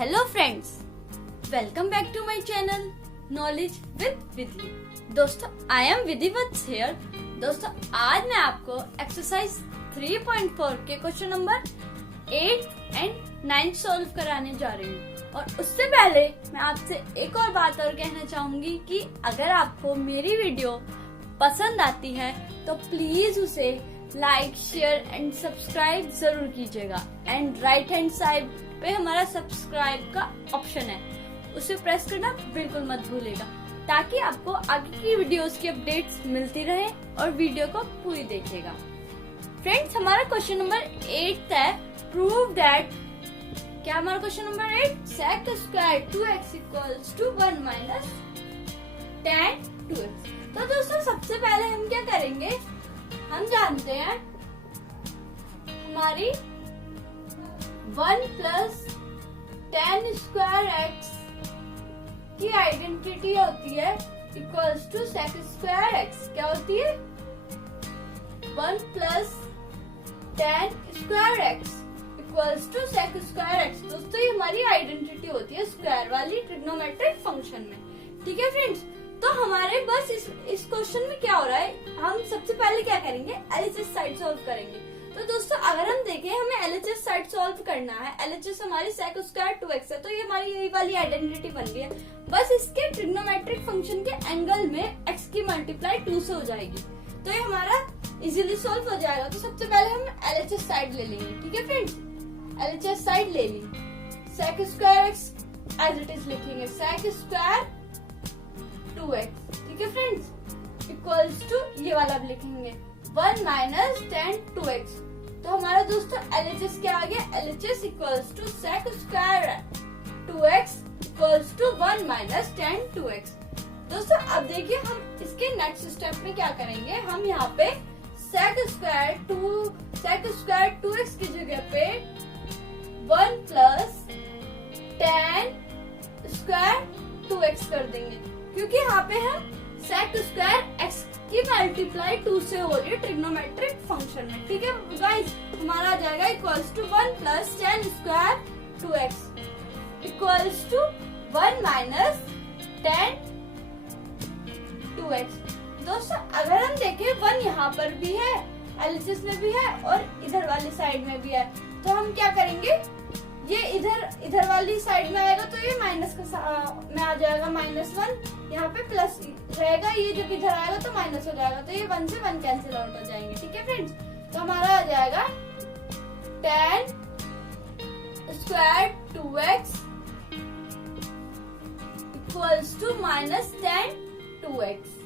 Hello friends, welcome back to my channel knowledge with Vidhi. दोस्तों, I M Vidhi Vatsa here. दोस्तों, आज मैं आपको एक्सरसाइज 3.4 के क्वेश्चन नंबर 8 एंड 9 सॉल्व कराने जा रही हूँ। और उससे पहले मैं आपसे एक और बात और कहना चाहूंगी कि अगर आपको मेरी वीडियो पसंद आती है तो प्लीज उसे लाइक, शेयर एंड सब्सक्राइब जरूर कीजिएगा। एंड राइट हैंड साइड पे हमारा सब्सक्राइब का ऑप्शन है, उसे प्रेस करना बिल्कुल मत भूलिएगा ताकि आपको आगे की वीडियोस की अपडेट्स मिलती रहे और वीडियो को पूरी देखिएगा। फ्रेंड्स, हमारा क्वेश्चन नंबर 8 है, प्रूव दैट। क्या हमारा question number 8? Sec square 2x equals to 1 minus tan 2x। तो दोस्तों, सबसे पहले हम क्या करेंगे, हम जानते हैं हमारी 1 प्लस tan स्क्वायर x की आइडेंटिटी होती है equals to sec square x। क्या होती है? 1 plus tan square x equals to sec square x। दोस्तों, ये हमारी आइडेंटिटी होती है स्क्वायर वाली ट्रिग्नोमेट्रिक फंक्शन में। ठीक है फ्रेंड्स, तो हमारे बस इस क्वेश्चन में क्या हो रहा है, हम सबसे पहले क्या करेंगे, एलएचएस साइड सॉल्व करेंगे। तो दोस्तों, अगर हम देखें, हमें एलएचएस साइड सॉल्व करना है। एलएचएस हमारी सेक स्क्वायर 2x है, तो ये हमारी यही वाली आइडेंटिटी बन गई है। बस इसके ट्रिग्नोमेट्रिक फंक्शन के एंगल में x की मल्टीप्लाई 2 से हो जाएगी, तो ये हमारा इजीली सॉल्व हो जाएगा। तो सबसे पहले हम एलएचएस साइड ले लेंगे। ठीक है फ्रेंड्स, एलएचएस साइड ले ली। Sec square x as it is लिखेंगे, सेक स्क्वायर 2x। ठीक है फ्रेंड्स, इक्वल्स टू ये वाला अब लिखेंगे 1 माइनस tan 2x। तो हमारा दोस्तों एलएचएस क्या आ गया, LHS equals to sec square 2x equals to 1 minus tan 2x। दोस्तों, अब देखिए हम इसके नेक्स्ट स्टेप में क्या करेंगे, हम यहाँ पे सेक स्क्वायर 2x की जगह पे 1 प्लस tan स्क्वायर 2x कर देंगे, क्योंकि यहाँ पे हम सेक स्क्वायर x की मल्टीप्लाई 2 से हो रही है ट्रिग्नोमेट्रिक फंक्शन में। ठीक है गाइस, हमारा आ जाएगा equals to 1 plus tan square 2x equals to 1 minus tan 2x। दोस्तों, अगर हम देखें 1 यहाँ पर भी है, एलएचएस में भी है और इधर वाली साइड में भी है, तो हम क्या करेंगे, ये इधर वाली साइड में आएगा तो ये माइनस में आ जाएगा -1, यहाँ पे प्लस रहेगा, ये जब इधर आएगा तो माइनस हो जाएगा, तो ये 1 से 1 कैंसिल आउट हो जाएंगे। ठीक है फ्रेंड्स, तो हमारा आ जाएगा tan square 2x equals to minus tan 2x।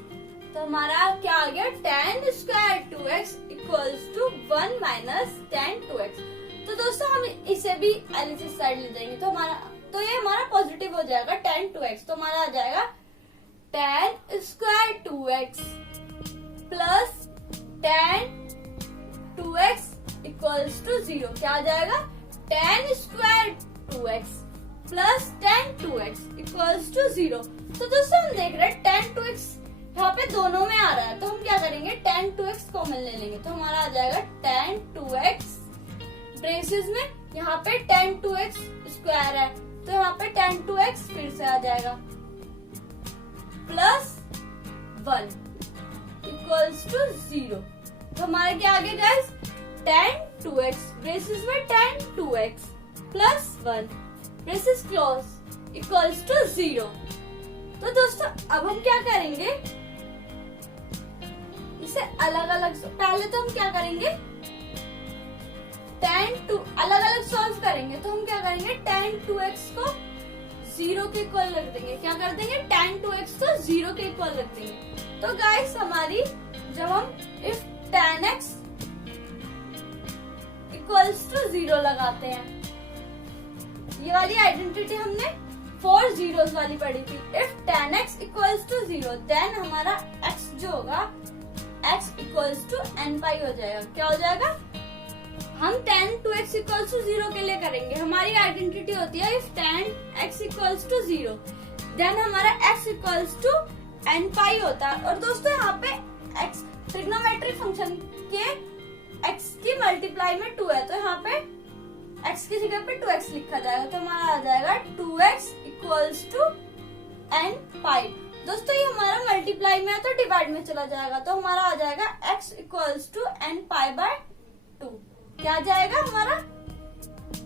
तो हमारा क्या आ गया, tan square 2x equals to 1 minus tan 2x। तो दोस्तों, हम इसे भी एलएचएस साइड ले जाएंगे, तो ये हमारा पॉजिटिव हो जाएगा tan 2x। तो हमारा आ जाएगा tan square 2x plus tan 2x equals to 0। क्या आ जाएगा, tan square 2x plus tan 2x equals to 0। तो दोस्तों, हम देख रहे हैं tan 2x यहाँ पे दोनों में आ रहा है, तो हम क्या करेंगे, tan 2x कॉमन ले लेंगे, तो हमारा आ जाएगा tan 2x ब्रेसेस में, यहाँ पे tan 2x स्क्वायर है, तो यहाँ पे tan 2x फिर से आ जाएगा प्लस 1 इक्वल्स टू 0। तो हमारे क्या आ गया गाइस, tan 2x ब्रेसेस में tan 2x plus 1 braces close equals to 0। तो दोस्तों, अब हम क्या करेंगे, इसे अलग अलग, पहले तो हम क्या करेंगे, अलग अलग सॉल्व करेंगे, तो हम क्या करेंगे, tan 2x को 0 के इक्वल रख देंगे। क्या कर देंगे, tan 2x को 0 के इक्वल रख देंगे। तो गाइस, हमारी जब हम if tan x equals to 0 लगाते हैं, ये वाली आइडेंटिटी हमने 4 zeros वाली पढ़ी थी। If tan x equals to 0 then हमारा x जो होगा, x equals to n pi हो जाएगा। क्या हो जाएगा, हम tan 2x इक्वल्स टू 0 के लिए करेंगे, हमारी आइडेंटिटी होती है if tan x equals to 0 then हमारा x equals to n pi होता है। और दोस्तों, यहाँ पे x ट्रिग्नोमेट्रिक फंक्शन के x की मल्टीप्लाई में 2 है, तो यहाँ पे x की जगह पे 2x लिखा जाएगा, तो हमारा आ जाएगा 2x equals to n pi. दोस्तों ये हमारा मल्टीप्लाई में है तो डिवाइड में चला जाएगा, तो हमारा आ जाएगा x equals to n pi by 2। क्या आ जाएगा हमारा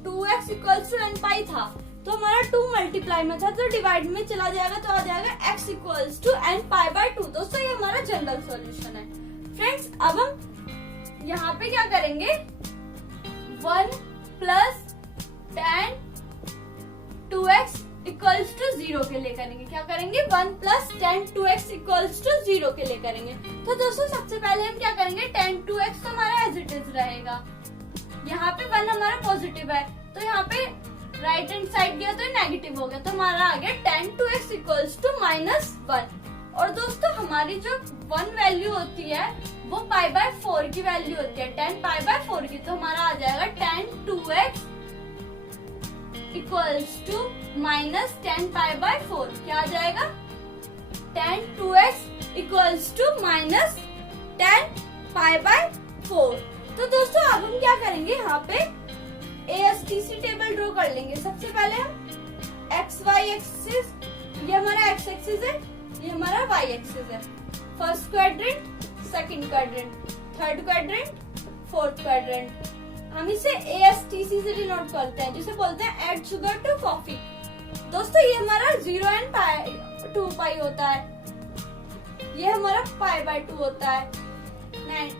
2x इक्वल्स टू n पाई था, तो हमारा 2 मल्टीप्लाई में था तो डिवाइड में चला जाएगा, तो आ जाएगा x equals to n pi by 2। दोस्तों ये हमारा जनरल सॉल्यूशन है। फ्रेंड्स अब हम यहाँ पे क्या करेंगे, 1 plus tan 2x equals to 0 के लिए करेंगे। क्या करेंगे, 1 plus tan 2x equals to 0 के लिए करेंगे। तो दोस्तों सबसे पहले हम क्या करेंगे, tan 2x तो हमारा एज इट इज रहेगा, यहाँ पे 1 हमारा पॉजिटिव है, तो यहाँ पे राइट हैंड साइड गया तो नेगेटिव हो गया, तो हमारा आ गया tan 2x इक्वल्स टू -1। और दोस्तों हमारी जो 1 वैल्यू होती है वो पाई बाय 4 की वैल्यू होती है, tan पाई बाय 4 की, तो हमारा आ जाएगा tan 2x equals to -tan pi by 4। क्या आ जाएगा, tan 2x equals to -tan pi by 4। तो दोस्तों अब हम क्या करेंगे, यहाँ पे ASTC टेबल ड्रॉ कर लेंगे। सबसे पहले हम एक्स वाई एक्सिस, ये हमारा एक्स एक्सिस है, ये हमारा वाई एक्सिस है। First quadrant, second quadrant, third quadrant, fourth quadrant. हम इसे ASTC से डिनोट करते हैं, जिसे बोलते हैं एड शुगर टू कॉफी। दोस्तों ये हमारा 0 and 2 पाई होता है, ये हमारा पाई बाय 2 होता है,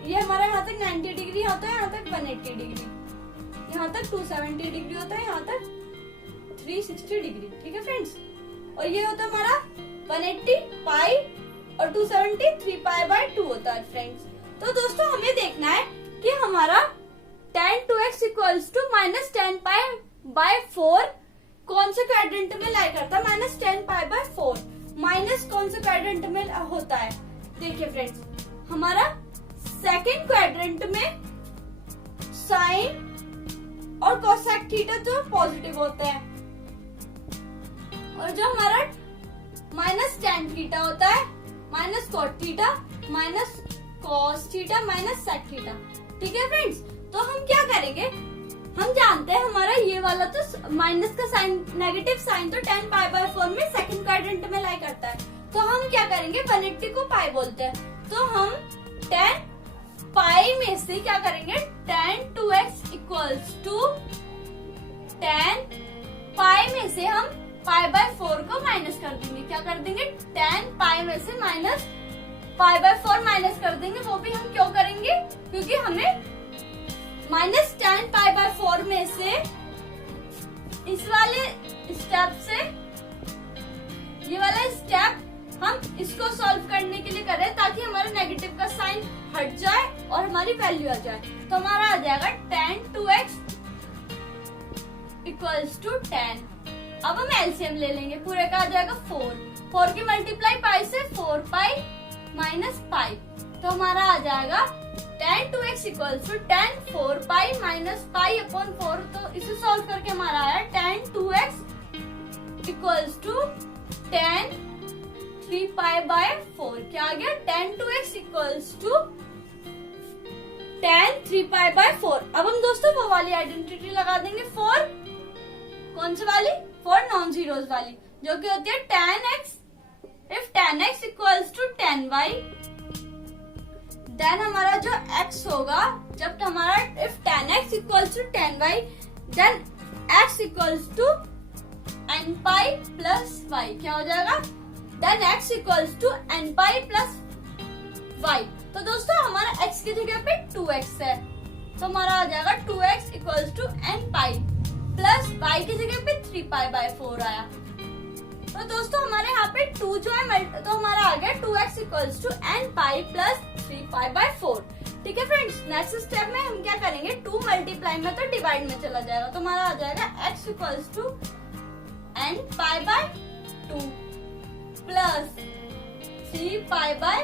ये हमारा यहाँ तक 90 डिग्री होता है, यहाँ तक 180 डिग्री, यहाँ तक 270 डिग्री होता है, यहाँ तक 360 डिग्री। ठीक है फ्रेंड्स, और ये होता है हमारा 180 पाई और 270 3 पाई बाय 2 होता है फ्रेंड्स। तो दोस्तों हमें देखना है कि हमारा tan 2x equals to -tan pi by 4 कौन से क्वाड्रेंट में लाई करता है, -tan पाई बाय 4 माइनस कौन से क्वाड्रेंट में होता है। देखिए फ्रेंड्स, हमारा सेकेंड क्वाड्रेंट में साइन और कोसेक थीटा जो पॉजिटिव होते हैं, और जो हमारा -tan थीटा होता है, -cot theta, -cos theta, -sec theta. ठीक है फ्रेंड्स, तो हम क्या करेंगे, हम जानते हैं हमारा ये वाला तो माइनस का साइन, नेगेटिव साइन तो tan पाई बाय 4 में सेकंड क्वाड्रेंट में लाई करता है, तो हम क्या करेंगे, 180 को पाई बोलते हैं, तो हम tan पाई में से क्या करेंगे, tan 2x equals to tan pi में से हम पाई बाय 4 को माइनस कर देंगे। क्या कर देंगे, tan पाई में से माइनस पाई बाय 4 माइनस कर देंगे। वो भी हम क्यों करेंगे, क्योंकि हमें -tan पाई बाय 4 में से इस वाले स्टेप से, ये वाला स्टेप हम इसको सॉल्व करने के लिए करें ताकि हमारा नेगेटिव का साइन हट जाए और हमारी वैल्यू आ जाए। तो हमारा आ जाएगा tan 2x equals to tan। अब हम एलसीएम ले लेंगे, पूरे का आ जाएगा 4 की मल्टीप्लाई पाई से 4 पाई माइनस पाई, तो हमारा आ जाएगा tan 2x equals to tan 4 pi minus pi upon 4। तो इसे सॉल्व करके हमारा आया tan 2x equals to tan 3 pi by 4। क्या आ गया, tan 2x equals to tan 3 pi by 4। अब हम दोस्तों वो वाली आइडेंटिटी लगा देंगे, 4 कौन सी वाली, 4 नॉन जीरोस वाली, जो कि होती है tan x। If tan x equals to tan y, then हमारा जो x होगा, जब हमारा if tan x equals to tan y, then x equals to n pi plus y। क्या हो जाएगा, then x equals to n pi plus y। तो दोस्तों हमारा x की जगह पे 2x है, तो हमारा आ जाएगा 2x equals to n pi plus y की जगह पे 3 पाई बाय 4 आया। तो दोस्तों हमारे यहाँ पे 2 जो है, तो हमारा आ गया 2x equals to n pi plus 3 pi by 4। ठीक है फ्रेंड्स, नेक्स्ट स्टेप में हम क्या करेंगे, 2 मल्टीप्लाई में तो डिवाइड में चला जाएगा, तो हमारा आ जाएगा x equals to n pi by 2 plus 3 pi by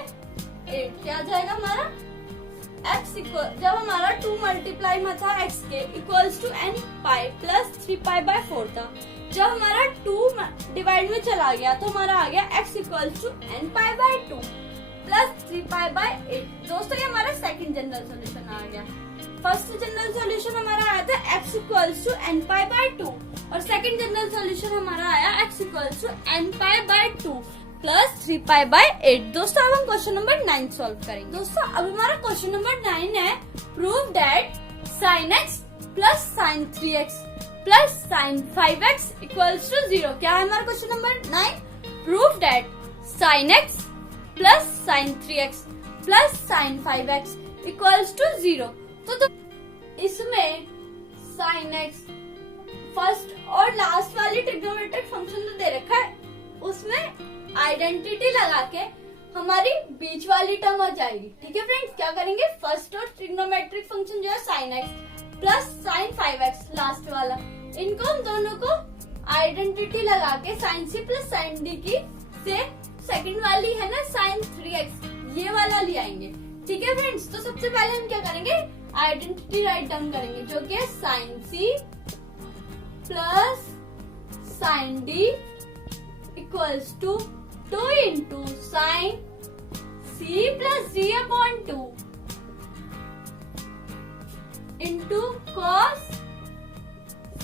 8। क्या आ जाएगा हमारा x इक्वल, जब हमारा 2 मल्टीप्लाई में था x के equals to n pi plus 3 pi by 4 था, जब हमारा 2 डिवाइड में चला गया तो हमारा आ गया x equals to n pi by 2 plus 3 pi by 8। दोस्तों ये हमारा सेकंड जनरल सॉल्यूशन आ गया। फर्स्ट जनरल सॉल्यूशन हमारा आया था x x equals to N pi by 2 और सेकंड जनरल सॉल्यूशन हमारा आया x equals to N pi by 2 plus 3 pi by 8। दोस्तों अब हम क्वेश्चन नंबर 9 सॉल्व करेंगे। दोस्तों अब हमारा क्वेश्चन नंबर 9 है prove that sin x plus sin 3x plus sin 5x equals to 0। क्या है हमारा question number 9? Prove that sin x plus sin 3x plus sin 5x equals to 0। तो इसमें sin x फर्स्ट और last वाली trigonometric function तो दे रखा है, उसमें आइडेंटिटी लगा के हमारी बीच वाली टर्म आ जाएगी। ठीक है फ्रेंड्स, क्या करेंगे? फर्स्ट और ट्रिग्नोमेट्रिक फंक्शन जो है sin x plus sin 5x last वाला, इनको हम दोनों को आइडेंटिटी लगा के sin c plus sin d की से सेकंड वाली है ना sin 3x, ये वाला ले आएंगे। ठीक है फ्रेंड्स, तो सबसे पहले हम क्या करेंगे? आइडेंटिटी राइट डाउन करेंगे जो कि है sin c plus sin d equals to 2 into sin c plus d upon 2 into cos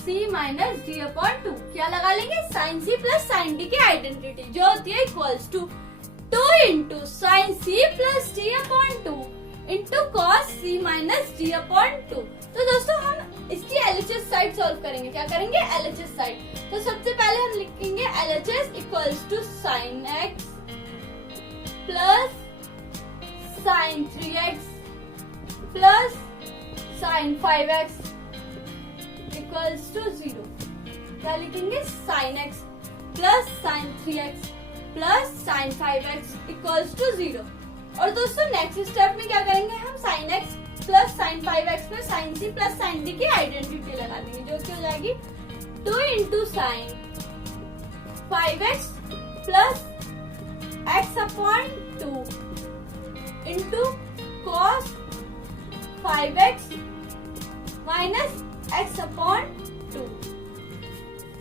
c minus d upon 2। क्या लगा लेंगे? sin c plus sin d की आइडेंटिटी जो होती है equals to 2 into sin c plus d upon 2 into cos c minus d upon 2। तो दोस्तों हम इसकी LHS साइड सॉल्व करेंगे। क्या करेंगे? LHS side. तो सबसे पहले हम लिखेंगे LHS equals to sin x plus sin 3x plus sin 5x equals to 0। क्या लिखेंगे? sin x plus sin 3x plus sin 5x equals to 0। और दोस्तों नेक्स्ट स्टेप में क्या करेंगे? हम sin x plus sin 5x में sin c plus sin d की आइडेंटिटी लगा देंगे जो कि हो जाएगी 2 into sin 5x plus x upon 2 into cos 5x minus x upon 2।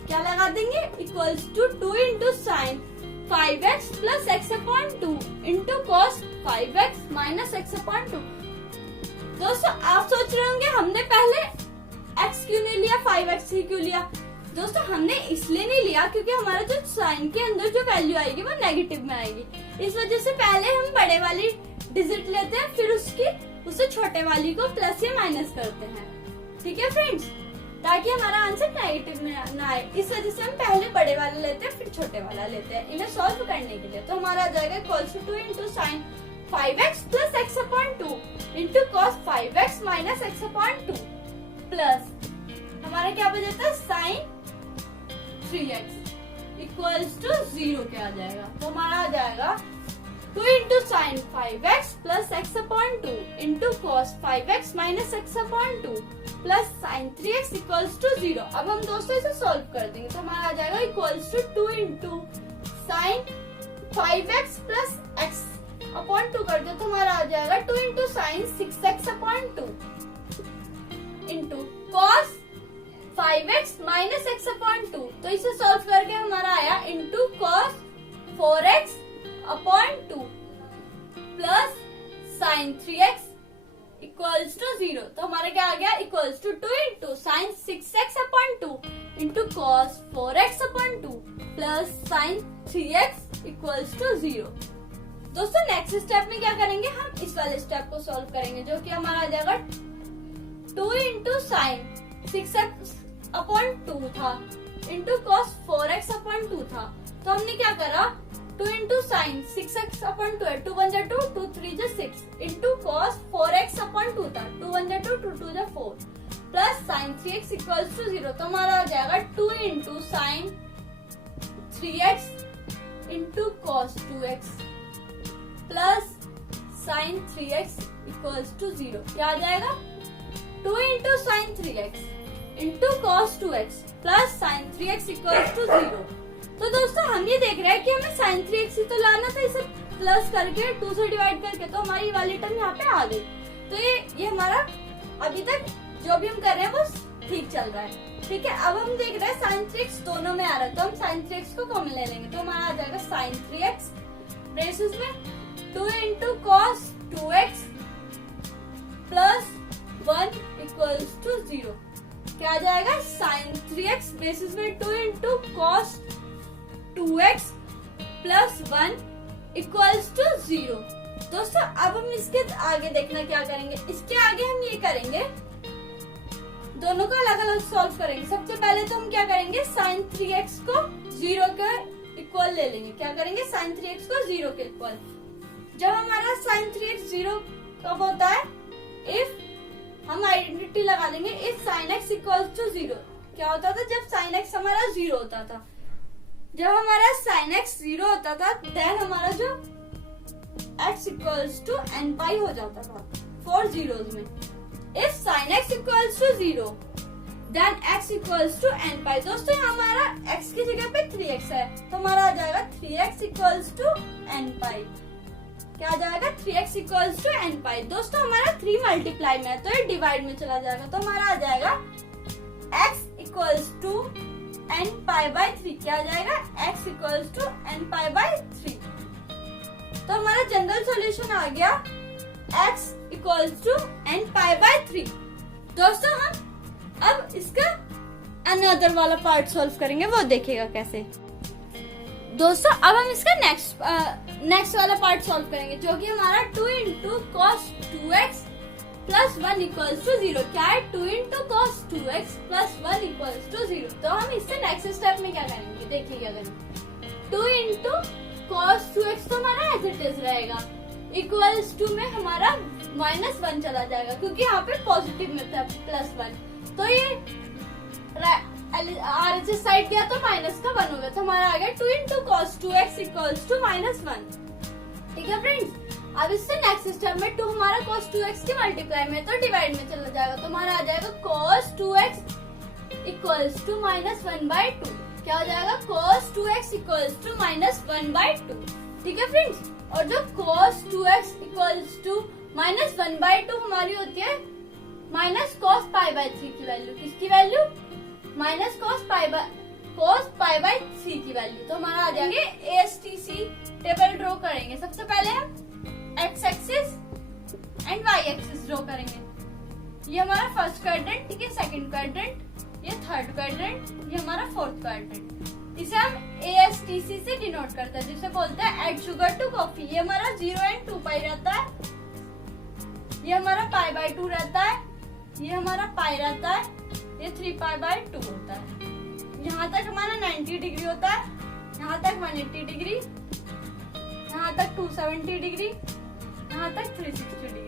क्या लगा देंगे? Equals to 2 into sin 5x plus x upon 2 into cos 5x minus x upon 2। दोस्तों आप सोच रहे होंगे हमने पहले x क्यों नहीं लिया, 5x ही क्यों लिया? दोस्तों हमने इसलिए नहीं लिया क्योंकि हमारा जो साइन के अंदर जो वैल्यू आएगी वो नेगेटिव में आएगी। इस वजह से पहले हम बड़े वाली डिजिट लेते हैं, फिर उससे छोटे वाली को प्लस या माइनस करते हैं। ठीक है फ्रेंड्स, ताकि हमारा आंसर नेगेटिव में ना आए। इस वजह से हम पहले बड़े वाला लेते हैं फिर छोटे वाला लेते हैं इन्हें सॉल्व करने के लिए। तो हमारा आ जाएगा equals to 2 into sine 5x plus x upon 2 into cos 5x minus x upon 2 plus हमारा क्या बचता है? साइन 3x इक्वल्स टू 0 क्या आ जाएगा? तो हमारा आ जाएगा 2 into sine 5x plus x upon 2 into cos 5x minus x upon 2 plus sine 3x equals to 0। अब हम दोस्तों इसे सॉल्व कर देंगे तो हमारा आ जाएगा equals to 2 into sine 5x plus x upon 2 कर दो तो हमारा आ जाएगा 2 into sine 6x upon 2 into cos 5x minus x upon 2। तो इसे सॉल्व करके हमारा आया into cos 4x upon 2 plus sine 3x equals to 0। तो हमारा क्या आ गया? Equals to 2 into sine 6x upon 2 into cos 4x upon 2 plus sine 3x equals to 0। दोस्तों नेक्स्ट स्टेप में क्या करेंगे? हम इस वाले स्टेप को सॉल्व करेंगे जो कि हमारा आ जाएगा 2 इंटू साइन 6x अपॉन 2 था इंटू कॉस 4x अपॉन 2 था। तो हमने क्या करा? 2 इंटू साइन 6x अपॉन 2 है, 2 1 जा 2, 2 3 जा 6 इंटू कॉस 4x अपॉन 2 था, 2 1 जा 2, 2 2 जा 4 plus sine 3x equals to 0। तो हमारा आ जाएगा 2 into sine 3x into cos 2x plus sine 3x equals to 0। क्या आ जाएगा? 2 into sine 3x into cos 2x plus sine 3x equals to 0। तो दोस्तों हम ये देख रहे हैं कि हमें साइन 3x ही तो लाना था, इसे प्लस करके 2 से डिवाइड करके, तो हमारी वाली टर्म यहाँ पे आ गई। तो ये हमारा अभी तक जो भी हम कर रहे हैं वो ठीक चल रहा है। ठीक है, अब हम देख रहे हैं साइन 3x दोनों में आ रहा है तो हम साइन 3x को कॉमन ले लेंगे। तो हमारा आ जाएगा साइन 3x ब्रेसेस में 2 into cos 2x plus 1 equals to 0। क्या क्या आ जाएगा, साइन 3x बेसिस में 2 into cos 2x plus 1 equals to 0। दोस्तों अब हम इसके आगे देखना क्या करेंगे, इसके आगे हम ये करेंगे, दोनों को अलग अलग सॉल्व करेंगे। सबसे पहले तो हम क्या करेंगे, साइन 3x को 0 के इक्वल ले लेंगे। क्या करेंगे, साइन 3x को 0 के इक्वल। जब हमारा साइन 3x 0 कब होता है, इफ हम आइडेंटिटी लगा देंगे, if sine x equals to 0। क्या होता था, जब साइन x हमारा 0 होता था, जब हमारा साइन x 0 होता था, देन हमारा जो x equals to n pi हो जाता था 4 zeros में। If sine x equals to 0 then x equals to n pi. दोस्तों हमारा x की जगह पे 3x है, तो हमारा आ जाएगा 3x इक्वल्स टू n पाई। क्या आ जाएगा, 3x equals to n pi. दोस्तों हमारा 3 मल्टीप्लाई में है, तो ये डिवाइड में चला जाएगा, तो हमारा आ जाएगा x equals to n pi by 3। क्या आ जाएगा, x equals to n pi by 3। तो हमारा जनरल सॉल्यूशन आ गया x equals to n pi by 3। दोस्तों हम अब इसका अनदर वाला पार्ट सॉल्व करेंगे, वो देखिएगा कैसे। दोस्तों अब हम इसका नेक्स्ट वाला पार्ट सॉल्व करेंगे, जो कि हमारा 2 into cos 2x plus 1 equals to 0। क्या है, 2 into cos 2x plus 1 equals to 0। तो हम इससे नेक्स्ट स्टेप में क्या करेंगे, देखिए क्या करेंगे। 2 इंटू कॉस 2x तो हमारा एज इट इज रहेगा, इक्वल्स टू में हमारा -1 चला जाएगा, क्योंकि यहाँ पे पॉजिटिव में था +1। तो ये RHS साइड गया तो माइनस का 1 हो गया, तो हमारा आ गया 2 into cos 2x equals to -1। ठीक है फ्रेंड्स, अब इससे नेक्स्ट स्टेप में 2 हमारा cos 2x की मल्टीप्लाई में, तो डिवाइड में चला जाएगा, तो हमारा आ जाएगा cos 2x इक्वल्स टू -1/2। क्या हो जाएगा, cos 2x इक्वल्स टू -1/2। ठीक है फ्रेंड्स, और जो cos 2x इक्वल्स टू -1/2 हमारी होती है -cos π/3 की वैल्यू। किसकी वैल्यू, -cos π/3 की वैल्यू। तो हमारा आ जाएंगे ASTC टेबल ड्रॉ करेंगे। सबसे पहले हम x axis and y axis draw करेंगे। ये हमारा फर्स्ट क्वाड्रेंट, ठीक है, सेकंड क्वाड्रेंट, ये थर्ड क्वाड्रेंट, ये हमारा फोर्थ क्वाड्रेंट। इसे हम ASTC से डिनोट करते हैं, जिसे बोलते हैं एड शुगर टू कॉफी। ये हमारा 0 एंड 2 पाई रहता है, ये हमारा π/2 रहता है, ये हमारा पाई रहता है, ये 3 π/2 होता है। यहाँ तक हमारा 90 डिग्री होता है, यहाँ तक 180 डिग्री, यहाँ तक 270 डिग्री, यहाँ तक 360 डिग्री।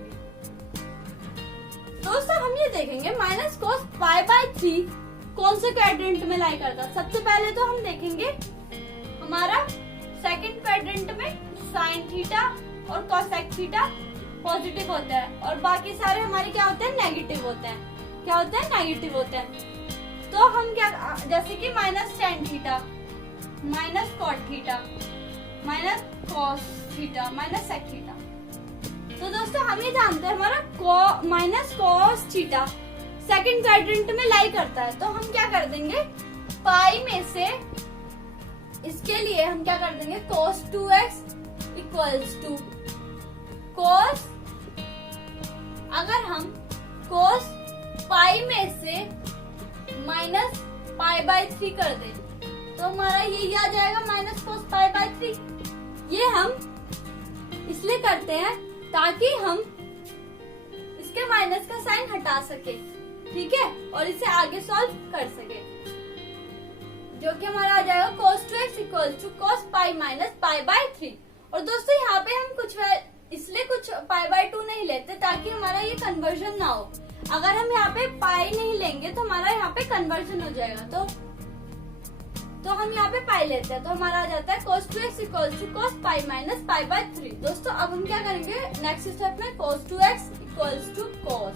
दोस्तों हम ये देखेंगे -cos π/3 कौन से क्वाड्रेंट में लाई करता है। सबसे पहले तो हम देखेंगे हमारा सेकंड क्वाड्रेंट में साइन थीटा और cosec थीटा पॉजिटिव होता है, और बाकी सारे हमारे क्या होते हैं, नेगेटिव होते हैं। क्या होते हैं, नेगेटिव होते हैं। तो हम क्या, जैसे कि -tan theta, -cot theta, -cos theta, -sec theta. तो दोस्तों हम ये जानते हैं हमारा -cos थीटा सेकंड क्वाड्रेंट में लाई करता है, तो हम क्या कर देंगे, पाई में से इसके लिए हम क्या कर देंगे, cos 2x equals to cos, अगर हम cos पाई में से -π/3 कर दे, तो हमारा ये आ जाएगा -cos π/3। ये हम इसलिए करते हैं ताकि हम इसके माइनस का साइन हटा सके, ठीक है, और इसे आगे सॉल्व कर सके, जो कि हमारा आ जाएगा cos 2x equals to cos π -π/3। और दोस्तों यहाँ पे हम कुछ इसलिए कुछ π/2 नहीं लेते ताकि हमारा ये कन्वर्जन ना हो। अगर हम यहाँ पे पाई नहीं लेंगे तो हमारा यहाँ पे कन्वर्जन हो जाएगा, तो हम यहाँ पे पाई लेते हैं, तो हमारा आ जाता है cos 2x equals to cos π -π/3। दोस्तों अब हम क्या करेंगे, नेक्स्ट स्टेप में cos 2x equals to cos,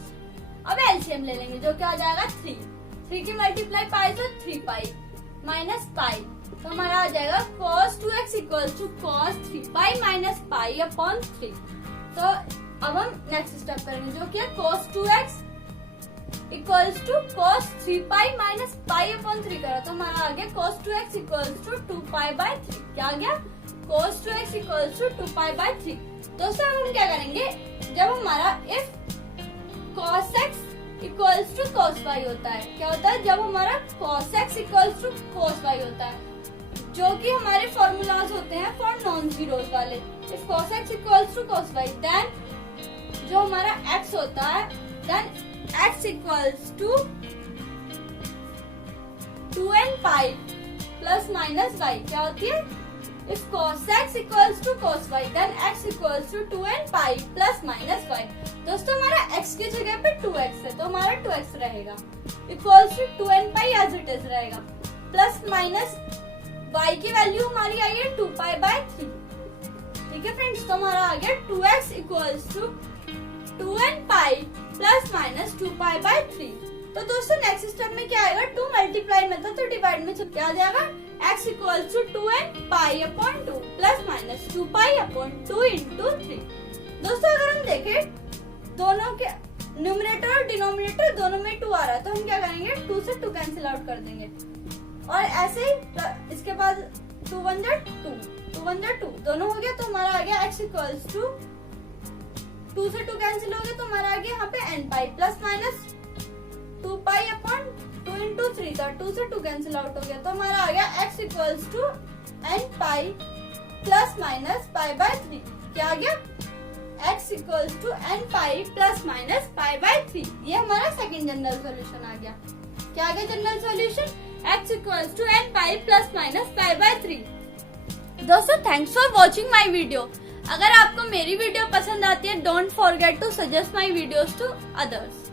अब एलसीएम ले लेंगे, जो क्या आ जाएगा 3 की मल्टीप्लाई पाई तो 3 पाई माइनस पाई, तो हमारा आ जाएगा cos 2x equals to cos 3 pi minus pi upon 3। तो अब हम नेक्स्ट स्टेप करेंगे, जो कि है cos 2x equals to cos 3 pi minus pi upon 3 करा, तो हमारा आ गया cos 2x equals to 2 pi by 3। क्या आ गया, cos 2x equals to 2 pi by 3। दोस्तों हम क्या करेंगे, जब हमारा if cos x equals to cos y होता है। क्या होता है? जब हमारा cos x equals to cos y होता है, जो कि हमारे फॉर्मूलाज होते हैं फॉर नॉन जीरोस वाले। If cos x equals to cos y, then जो हमारा x होता है, then x equals to 2n pi plus minus y। क्या होती है? If cos x equals to cos y, then x equals to 2n pi plus minus y। दोस्तों हमारा x की जगह पे 2x है, तो हमारा 2x रहेगा, equals to 2n pi as it is रहेगा, प्लस माइनस y की वैल्यू हमारी आई है 2 pi by 3। ठीक है फ्रेंड्स, तो हमारा आ गया 2x equals to 2n pi plus minus 2 pi by 3। तो दोस्तों नेक्स्ट स्टेप में क्या आएगा? 2 मल्टीप्लाई में था तो डिवाइड में क्या आ जाएगा? x equals to 2n pi upon 2 plus minus 2 pi upon 2 into 3। दोस्तों अगर हम देखें दोनों के न्यूमरेटर और डिनोमिनेटर दोनों में 2 आ रहा है, तो हम क्या करेंगे? 2 से 2 कैंसिल आउट कर देंगे, और ऐसे ही इसके बाद 2 1 जा 2, 2 1 जा 2, दोनों हो गया। तो हमारा आ गया x इक्वल्स टू 2 से 2 कैंसिल हो गया, तो हमारा आ गया यहाँ पे n pi plus minus 2 pi upon 2 into 3 था, 2 से 2 कैंसिल आउट हो गया, तो हमारा आ गया x equals to n pi plus minus pi by 3। क्या आ गया? x equals to n pi plus minus pi by 3। ये हमारा सेकंड जनरल सॉल्यूशन आ गया। क्या आ गया general solution? x equals to n pi plus minus pi by 3। दोस्तों thanks for watching my video. अगर आपको मेरी वीडियो पसंद आती है, don't forget to suggest my videos to others.